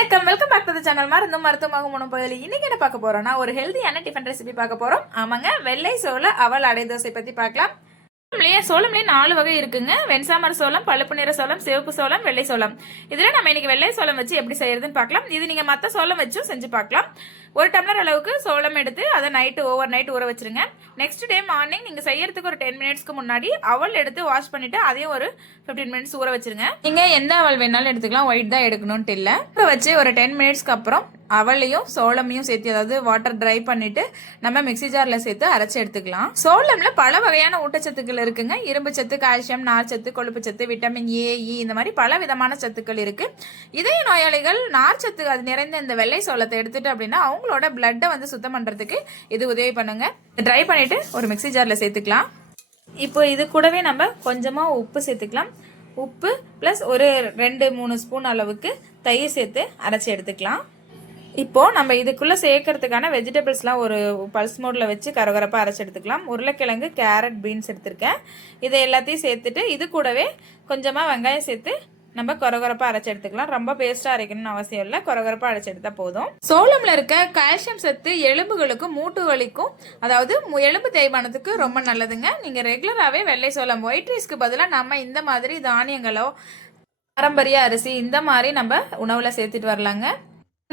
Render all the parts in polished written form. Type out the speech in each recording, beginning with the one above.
வணக்கம், welcome back to the channel. மருத்துவமாகும் உணவு பகுதியில் இன்னைக்கு என்ன பார்க்க போறோம்னா, ஒரு ஹெல்தியான டிஃபன் ரெசிபி பார்க்க போறோம். ஆமாங்க, வெள்ளை சோள அவல் அடை தோசை பத்தி பார்க்கலாம். சோளம்லயே 4 வகை இருக்குங்க. வெண்சாமர சோளம், பழுப்பு நிற சோளம், சிவப்பு சோளம், வெள்ளை சோளம். இதுல நம்ம இன்னைக்கு வெள்ளை சோளம் வச்சு எப்படி செய்யறதுன்னு பார்க்கலாம். இது நீங்க மத்த சோளம் வச்சும் செஞ்சு பார்க்கலாம். 1 டம்ளர் அளவுக்கு சோளம் எடுத்து அதை ஓவர் நைட் ஊற வச்சிருங்க. நெக்ஸ்ட் டே மார்னிங் நீங்க செய்யறதுக்கு ஒரு 10 மினிட்ஸ்க்கு முன்னாடி அவல் எடுத்து வாஷ் பண்ணிட்டு அதையும் ஒரு 15 மினிட்ஸ் ஊற வச்சிருங்க. நீங்க எந்த அவல் வேணாலும் எடுத்துக்கலாம், ஒயிட் தான் எடுக்கணும்ட்டு இல்ல. ஊற வச்சு ஒரு 10 மினிட்ஸ்க்கு அப்புறம் அவளையும் சோளமையும் சேர்த்து, அதாவது வாட்டர் ட்ரை பண்ணிட்டு நம்ம மிக்ஸி ஜார்ல சேர்த்து அரைச்சு எடுத்துக்கலாம். சோளம்ல பல வகையான ஊட்டச்சத்துக்கள் இருக்குங்க. இரும்பு சத்து, கால்சியம், நார்ச்சத்து, கொழுப்பு சத்து, விட்டமின் ஏ, இ, இந்த மாதிரி பல விதமான சத்துக்கள் இருக்கு. இதய நோயாளிகள் நார்ச்சத்து அது நிறைந்த இந்த வெள்ளை சோளத்தை எடுத்துட்டு அப்படின்னா அவங்களோட பிளட்டை வந்து சுத்தம் பண்றதுக்கு இது உதவி பண்ணுங்க. ட்ரை பண்ணிட்டு ஒரு மிக்ஸி ஜார்ல சேர்த்துக்கலாம். இப்போ இது கூடவே நம்ம கொஞ்சமா உப்பு சேர்த்துக்கலாம். உப்பு பிளஸ் ஒரு 2-3 ஸ்பூன் அளவுக்கு தயிர் சேர்த்து அரைச்சி எடுத்துக்கலாம். இப்போ நம்ம இதுக்குள்ள சேர்க்கறதுக்கான வெஜிடபிள்ஸ்லாம் ஒரு பல்ஸ் மோட்ல வச்சு கரகரப்பா அரைச்சி எடுத்துக்கலாம். உருளைக்கிழங்கு, கேரட், பீன்ஸ் எடுத்திருக்கேன். இதை எல்லாத்தையும் சேர்த்துட்டு இது கூடவே கொஞ்சமா வெங்காயம் சேர்த்து நம்ம கொரகொரப்பா அரைச்சி எடுத்துக்கலாம். ரொம்ப பேஸ்டா அரைக்கணும்னு அவசியம் இல்லை, கொரகொரப்பா அரைச்சி எடுத்தா போதும். சோளம்ல இருக்க கால்சியம் சத்து எலும்புகளுக்கும் மூட்டு வலிக்கும், அதாவது எலும்பு தேய்மானத்துக்கு ரொம்ப நல்லதுங்க. நீங்க ரெகுலராகவே வெள்ளை சோளம் ஒயிட் ரைஸ்க்கு பதிலாக நம்ம இந்த மாதிரி தானியங்களோ பாரம்பரிய அரிசி இந்த மாதிரி நம்ம உணவுல சேர்த்துட்டு வரலாங்க.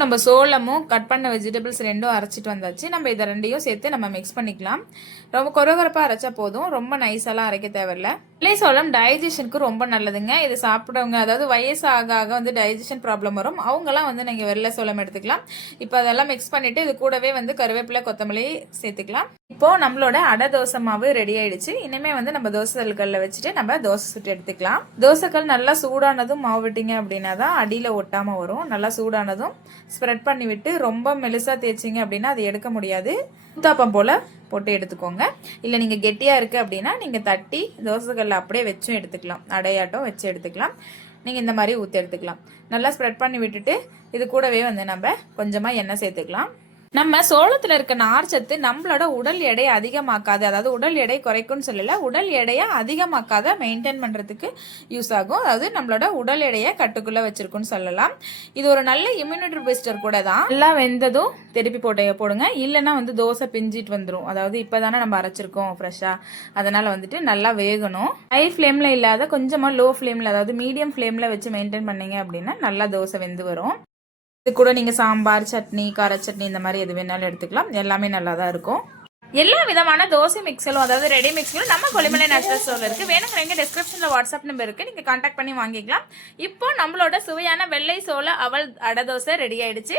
நம்ம சோளமும் கட் பண்ண வெஜிடபிள்ஸ் ரெண்டும் அரைச்சிட்டு வந்தாச்சு. நம்ம இதை ரெண்டையும் சேர்த்து நம்ம மிக்ஸ் பண்ணிக்கலாம். ரொம்ப கொரகொரப்பா அரைச்சா போதும், ரொம்ப நைஸெல்லாம் அரைக்க தேவையில்ல. வெள்ளை சோளம் டைஜஷனுக்கு ரொம்ப நல்லதுங்க. இது சாப்பிட்றவங்க, அதாவது வயசு ஆக ஆக வந்து டைஜஷன் ப்ராப்ளம் வரும், அவங்கெல்லாம் வந்து நீங்கள் வெள்ளை சோளம் எடுத்துக்கலாம். இப்போ அதெல்லாம் மிக்ஸ் பண்ணிட்டு இது கூடவே வந்து கருவேப்பிலை, கொத்தமல்லி சேர்த்துக்கலாம். இப்போ நம்மளோட அடை தோசை மாவு ரெடி ஆயிடுச்சு. இனிமே வந்து நம்ம தோசைக்கல்ல வச்சுட்டு நம்ம தோசை சுட்டு எடுத்துக்கலாம். தோசைக்கல் நல்லா சூடானதும் மாவு விட்டீங்க அப்படின்னா தான் அடியில் ஒட்டாம வரும். நல்லா சூடானதும் ஸ்ப்ரெட் பண்ணி விட்டு ரொம்ப மெலிசா தேய்ச்சிங்க அப்படின்னா அது எடுக்க முடியாது. ஊத்தாப்பம் போல போட்டு எடுத்துக்கோங்க. இல்லை நீங்கள் கெட்டியாக இருக்குது அப்படின்னா நீங்கள் தட்டி தோசைக்கல்ல அப்படியே வச்சும் எடுத்துக்கலாம், அடையாட்டம் வச்சு எடுத்துக்கலாம். நீங்கள் இந்த மாதிரி ஊற்றி எடுத்துக்கலாம். நல்லா ஸ்ப்ரெட் பண்ணி விட்டுட்டு இது கூடவே வந்து நம்ம கொஞ்சமாக எண்ணெய் சேர்த்துக்கலாம். நம்ம சோளத்தில் இருக்க நார்ச்சத்து நம்மளோட உடல் எடை அதிகமாக்காது, அதாவது உடல் எடை குறைக்கும்னு சொல்லல, உடல் எடையை அதிகமாக்காத மெயின்டைன் பண்ணுறதுக்கு யூஸ் ஆகும். அதாவது நம்மளோட உடல் எடையை கட்டுக்குள்ளே வச்சிருக்குன்னு சொல்லலாம். இது ஒரு நல்ல இம்யூனிட்டி பூஸ்டர் கூட தான். எல்லாம் வெந்ததும் திருப்பி போடுங்க. இல்லைன்னா வந்து தோசை பிஞ்சிட்டு வந்துடும். அதாவது இப்போ தானே நம்ம அரைச்சிருக்கோம் ஃப்ரெஷ்ஷாக, அதனால் வந்துட்டு நல்லா வேகணும். ஹை ஃப்ளேமில் இல்லாத கொஞ்சமாக லோ ஃப்ளேமில், அதாவது மீடியம் ஃப்ளேமில் வச்சு மெயின்டைன் பண்ணீங்க அப்படின்னா நல்லா தோசை வெந்து வரும். இது கூட நீங்கள் சாம்பார், சட்னி, கார சட்னி இந்த மாதிரி எது வேணாலும் எடுத்துக்கலாம். எல்லாமே நல்லா தான் இருக்கும். எல்லா விதமான தோசை மிக்ஸலும், அதாவது ரெடி மிக்ஸலும் நம்ம கொல்லிமலை நேச்சுரல் ஸ்டோர்ல இருக்கு. வேணுங்கிறவங்க டிஸ்கிரிப்ஷன்ல வாட்ஸ்அப் நம்பர் இருக்கு, நீங்க கான்டாக்ட் பண்ணி வாங்கிக்கலாம். இப்போ நம்மளோட சுவையான வெள்ளை சோள அவல் அடை தோசை ரெடி ஆயிடுச்சு.